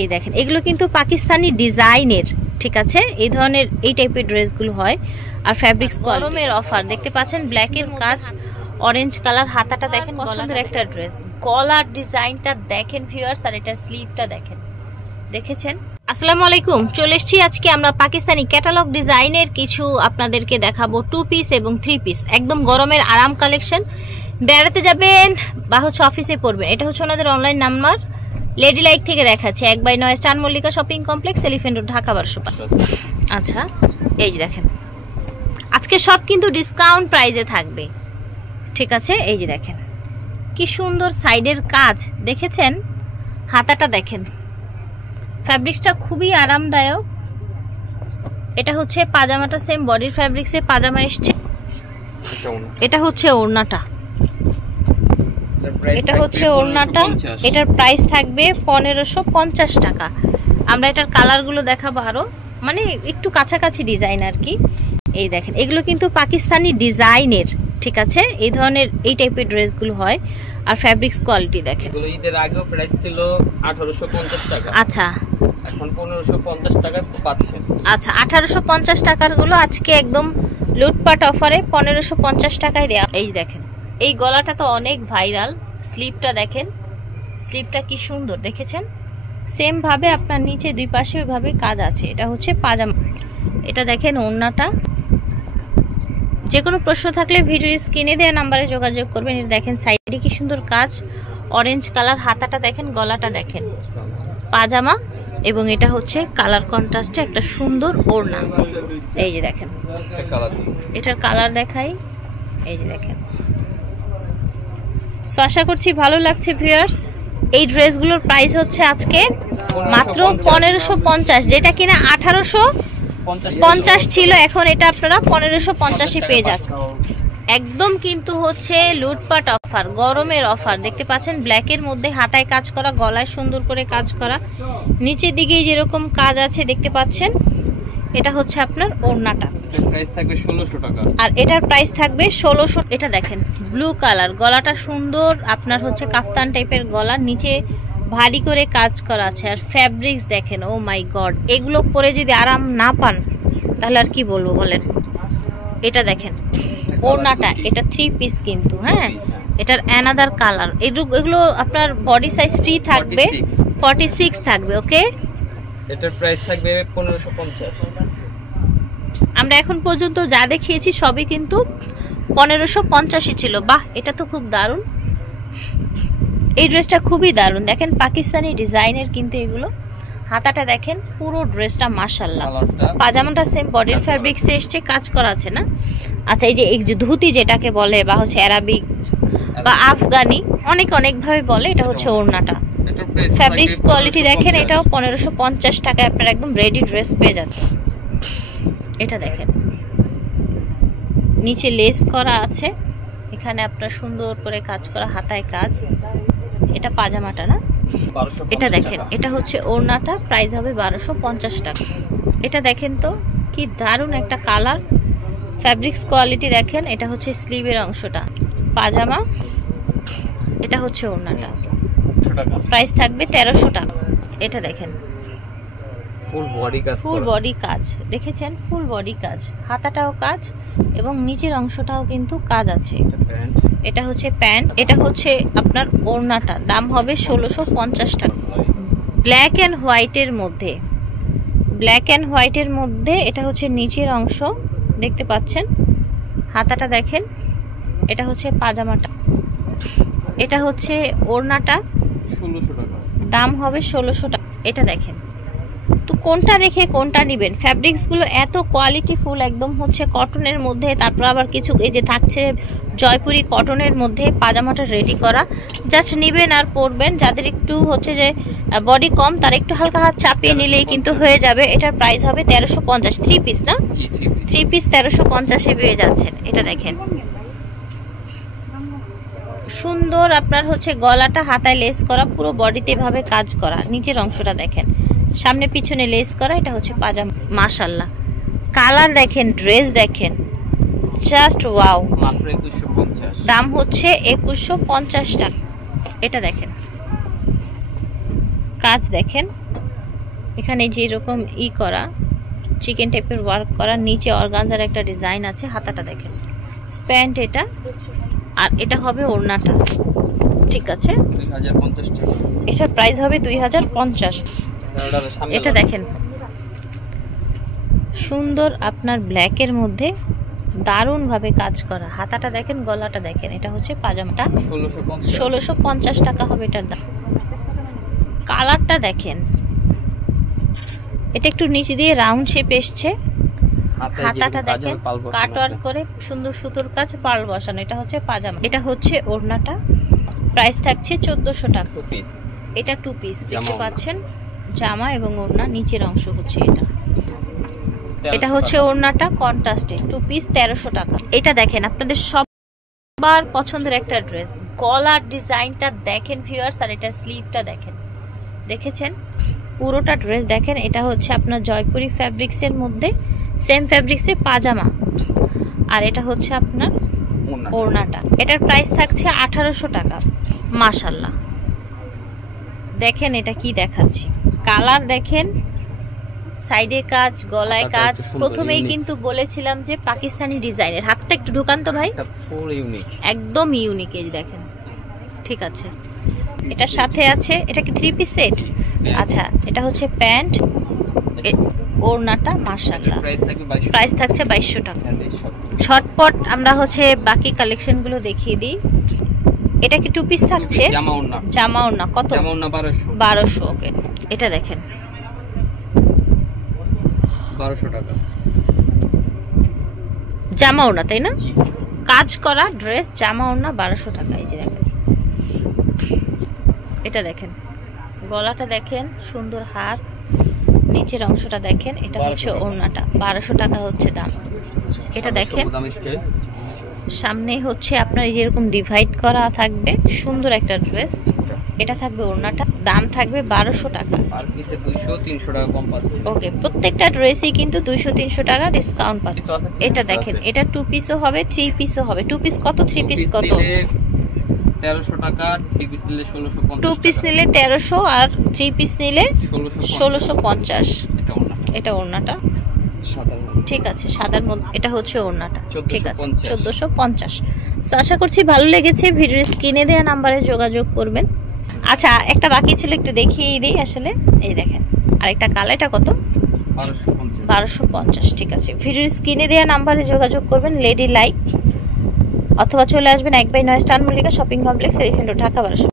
এই দেখেন এগুলো কিন্তু পাকিস্তানি ডিজাইনের, ঠিক আছে? এই ধরনের এই টাইপের ড্রেসগুলো হয়। আর ফ্যাব্রিক্স গরমের অফার দেখতে পাচ্ছেন, ব্ল্যাকের কাজ, অরেঞ্জ কালার, হাতাটা দেখেন, পছন্দের একটা ড্রেস। গলার ডিজাইনটা দেখেন ভিউয়ার্স, আর এটার স্লিভটা দেখেন, দেখেছেন? আসসালামু আলাইকুম, চলে এসেছি আজকে আমরা পাকিস্তানি ক্যাটালগ ডিজাইনের কিছু আপনাদেরকে দেখাবো 2 পিস এবং 3 পিস, একদম গরমের আরাম কালেকশন। বেড়াতে যাবেন বা অফিসে পড়বেন, এটা হচ্ছে ওনাদের অনলাইন নাম্বার। লেডি লাইক থেকে দেখাচ্ছে 1/9 star Mallika shopping complex, elephant road, Dhaka 1205। আচ্ছা, এই যে দেখেন আজকে সব কিন্তু ডিসকাউন্ট প্রাইসে থাকবে, ঠিক আছে? এই যে দেখেন কি সুন্দর সাইডের কাজ, দেখেছেন? হাতাটা দেখেন, ফ্যাব্রিক্সটা খুবই আরামদায়ক। এটা হচ্ছে পাজামাটা, সেম বডির ফ্যাব্রিক্সে পাজামা এসছে। এটা হচ্ছে ওড়নাটা, এটা হচ্ছে ওড়নাটা। এটার প্রাইস থাকবে 1550 টাকা। আমরা এটার কালারগুলো দেখাবো আরো, মানে একটু কাছাকাছি ডিজাইন আর কি। এই দেখেন এগুলো কিন্তু পাকিস্তানি ডিজাইনের, ঠিক আছে? এই ধরনের এই টাইপের ড্রেসগুলো হয়। আর ফ্যাব্রিক্স কোয়ালিটি দেখেন, এগুলো ঈদের আগেও প্রাইস ছিল 1850 টাকা, আচ্ছা এখন 1550 টাকা পাচ্ছেন। আচ্ছা, 1850 টাকার গুলো আজকে একদম লুটপাট অফারে 1550 টাকায় দেয়া। এই দেখেন এই গলাটা তো অনেক ভাইরাল, স্লিভটা দেখেন, স্লিভটা কি সুন্দর, দেখেছেন? সেম ভাবে আপনার নিচে দুই পাশে ওইভাবে কাজ আছে। এটা হচ্ছে পাজামা, এটা দেখেন ওড়নাটা। যে কোনো প্রশ্ন থাকলে ভিডিওর স্ক্রিনে দেওয়া নাম্বারে যোগাযোগ করবেন। এটা দেখেন সাইডে কি সুন্দর কাজ, অরেঞ্জ কালার, হাতাটা দেখেন, গলাটা দেখেন, পাজামা। এবং এটা হচ্ছে কালার কন্ট্রাস্টে একটা সুন্দর ওড়না। এই যে দেখেন এটার কালার দেখাই, এই যে দেখেন। সো আশা করছি ভালো লাগছে ভিউয়ার্স। এই ড্রেসগুলোর প্রাইস হচ্ছে আজকে মাত্র 1550, যেটা কিনা 1850 ছিল, এখন এটা আপনারা 1550-এ পেয়ে যাচ্ছেন। একদম কিন্তু হচ্ছে লুটপাট অফার, গরমের অফার। দেখতে পাচ্ছেন ব্ল্যাকের মধ্যে হাতায় কাজ করা, গলায় সুন্দর করে কাজ করা, নিচের দিকে যেরকম কাজ আছে দেখতে পাচ্ছেন। এটা হচ্ছে আপনার ওড়নাটা, প্রাইস থাকবে 1600 টাকা। আর এটার প্রাইস থাকবে 1600। এটা দেখেন ব্লু কালার, গলাটা সুন্দর, আপনার হচ্ছে কাফতান টাইপের গলা, নিচে ভারী করে কাজ করা আছে। আর ফ্যাব্রিক্স দেখেন, ও মাই গড, এগুলো পরে যদি আরাম না পান তাহলে আর কি বলবো বলেন। এটা দেখেন ওড়নাটা, এটা 3 পিস কিন্তু, হ্যাঁ, এটার অ্যানাদার কালার। এগুলো আপনার বডি সাইজ ফ্রি থাকবে, 46 থাকবে, ওকে? এটার প্রাইস থাকবে 1550। আমরা এখন পর্যন্ত যা দেখিয়েছি সবই কিন্তু 1550-ই ছিল। বাহ, এটা তো খুব দারুণ, এই ড্রেসটা খুবই দারুণ। দেখেন পাকিস্তানি ডিজাইনের কিন্তু এগুলো। হাতাটা দেখেন, পুরো ড্রেসটা মাশাআল্লাহ। পাজামাটা সেম বডির ফ্যাব্রিক্সে এসছে, কাজ করা আছে না? আচ্ছা, এই যে ধুতি যেটাকে বলে, বা হচ্ছে অ্যারাবিক বা আফগানি, অনেক ভাবে বলে, এটা হচ্ছে ওড়নাটা। ফ্যাব্রিক্স কোয়ালিটি দেখেন, এটাও 1550 টাকায় আপনার একদম রেডি ড্রেস পেয়ে যাচ্ছে। এটা দেখেন নিচে লেস করা আছে, এখানে আপনার সুন্দর করে কাজ করা, হাতায় কাজ। এটা পাজামাটা না? এটা দেখেন, এটা হচ্ছে ওড়নাটা, প্রাইস হবে 1250 টাকা। এটা দেখেন তো কি দারুণ একটা কালার, ফ্যাব্রিক্স কোয়ালিটি দেখেন। এটা হচ্ছে স্লিভের অংশটা, পাজামা। এটা হচ্ছে ওড়নাটা, প্রাইস থাকবে 1300 টাকা। এটা দেখেন ফুল বডি কাজ, ফুল বডি কাজ, দেখেছেন? ফুল বডি কাজ, হাতাটাও কাজ এবং নিচের অংশটাও কিন্তু কাজ আছে। এটা হচ্ছে প্যান্ট, এটা হচ্ছে আপনার ওড়নাটা, দাম হবে 1650 টাকা। ব্ল্যাক অ্যান্ড হোয়াইটের মধ্যে, ব্ল্যাক অ্যান্ড হোয়াইটের মধ্যে এটা হচ্ছে নিচের অংশ, দেখতে পাচ্ছেন? হাতাটা দেখেন, এটা হচ্ছে পাজামাটা, এটা হচ্ছে ওড়নাটা, 1600 টাকা, দাম হবে 1600 টাকা। এটা দেখেন তো কোনটা রেখে কোনটা নেবেন। ফ্যাব্রিক্সগুলো এত কোয়ালিটিফুল, একদম হচ্ছে কটনের মধ্যে, তারপর আবার কিছু এই যে থাকছে জয়পুরি কটনের মধ্যে। পাজামাটা রেডি করা, জাস্ট নেবেন আর পরবেন। যাদের একটু হচ্ছে যে বডি কম, তার একটু হালকা হাত চাপিয়ে নিলেই কিন্তু হয়ে যাবে। এটার প্রাইস হবে 1350, 3 পিস না? 3 পিস 1350-এ পেয়ে যাচ্ছেন। এটা দেখেন সুন্দর, আপনার হচ্ছে গলাটা হাতায় লেস করা, পুরো বডিতে ভাবে কাজ করা, নিচের অংশটা দেখেন, সামনে পিছনে লেস করা। এটা হচ্ছে পাজামা, মাশাআল্লাহ। কালার দেখেন, ড্রেস দেখেন, জাস্ট ওয়াও। মাত্র 2150, দাম হচ্ছে 2150 টাকা। এটা দেখেন কাজ দেখেন, এখানে যেরকম করা চিকেন টাইপের ওয়ার্ক করা, নিচে অর্গানজার একটা ডিজাইন আছে। হাতাটা দেখেন, প্যান্ট এটা, আর এটা হবে ওড়নাটা। ঠিক আছে, 2050 টাকা। এটার প্রাইস হবে 2050। এটা দেখেন সুন্দর আপনার ব্ল্যাকের মধ্যে দারুণ ভাবে কাজ করা। হাতাটা দেখেন, গলাটা দেখেন। এটা হচ্ছে পাজামাটা, 1650 টাকা হবে এটার দাম। কালারটা দেখেন, এটা একটু নিচে দিয়ে রাউন্ড শেপ এসছে। হাতাটা দেখেন কাটওয়ার্ক করে সুন্দর সুতোর কাজ, পার্ল বসানো। এটা হচ্ছে পাজামা। এটা হচ্ছে ওড়নাটা, প্রাইস থাকছে 1400 টাকা। এটা 2 পিস দেখতে পাচ্ছেন, জামা এবং ওড়না। নিচের অংশ হচ্ছে এটা। এটা হচ্ছে ওড়নাটা কন্ট্রাস্টে, 2 পিস 1300 টাকা। এটা দেখেন আপনাদের সবার পছন্দের একটা ড্রেস। গলার ডিজাইনটা দেখেন ভিউয়ার্স, আর এটার স্লিভটা দেখেন। দেখেছেন পুরোটা ড্রেস দেখেন। এটা হচ্ছে আপনার জয়পুরি ফ্যাব্রিক্সের মধ্যে, সেম ফ্যাব্রিক্সে পাজামা, আর এটা হচ্ছে আপনার ওড়নাটা। এটার প্রাইস থাকছে 1800 টাকা। মাশাআল্লাহ দেখেন এটা কি দেখাচ্ছি, কালার দেখেন, সাইডে কাজ, গলায় কাজ। প্রথমেই কিন্তু বলেছিলাম যে পাকিস্তানি ডিজাইনের। হাতটা একটু ঢুকান তো ভাই, একদম ইউনিক। এই দেখেন, ঠিক আছে। এটার সাথে আছে, এটা কি 3 পিস সেট? আচ্ছা, এটা হচ্ছে প্যান্ট, ওড়নাটা। মাশাআল্লাহ প্রাইস থাকছে 2200 টাকা। ঝটপট আমরা হচ্ছে বাকি কালেকশনগুলো দেখিয়ে দিই। এটা কি 2 পিস থাকছে? জামা ওড়না কত? 1200। ওকে, এটা দেখেন 1200 টাকা জামা ওড়না, তাই না? কাজ করা ড্রেস, জামা ওড়না 1200 টাকা। এই যে দেখেন, এটা দেখেন গলাটা দেখেন, সুন্দর হার, নিচের অংশটা দেখেন। এটা হচ্ছে ওড়নাটা, 1200 টাকা হচ্ছে দাম। এটা দেখেন সামনে হচ্ছে আপনার এই যেরকম ডিভাইড করা থাকবে, সুন্দর একটা ড্রেস। এটা থাকবে ওড়নাটা, দাম থাকবে 1200 টাকা। আর পিসে 200-300 টাকা কম পাচ্ছেন। ওকে, প্রত্যেকটা ড্রেসই কিন্তু 200-300 টাকা ডিসকাউন্ট পাচ্ছে। এটা দেখেন, এটা 2 পিসও হবে, 3 পিসও হবে। 2 পিস কত, 3 পিস কত? 1300 টাকা। 3 পিস নিলে 1650। 2 পিস নিলে 1300 আর 3 পিস নিলে 1650। এটা ওড়নাটা, ঠিক আছে, সাদার মধ্যে। এটা হচ্ছে ওড়নাটা, ঠিক আছে, 1450। সো আশা করছি ভালো লেগেছে। ভিডিওর স্ক্রিনে দেওয়া নাম্বারে যোগাযোগ করবেন। আচ্ছা, একটা বাকি ছিল, একটু দেখিয়ে দিই আসলে। এই দেখেন আরেকটা কালার, এটা কত? 1250। ঠিক আছে, ভিডিওর স্ক্রিনে দেওয়া নাম্বারে যোগাযোগ করবেন। লেডি লাইক, অথবা চলে আসবেন 1/9 star Mallika shopping complex, elephant road, Dhaka 1200।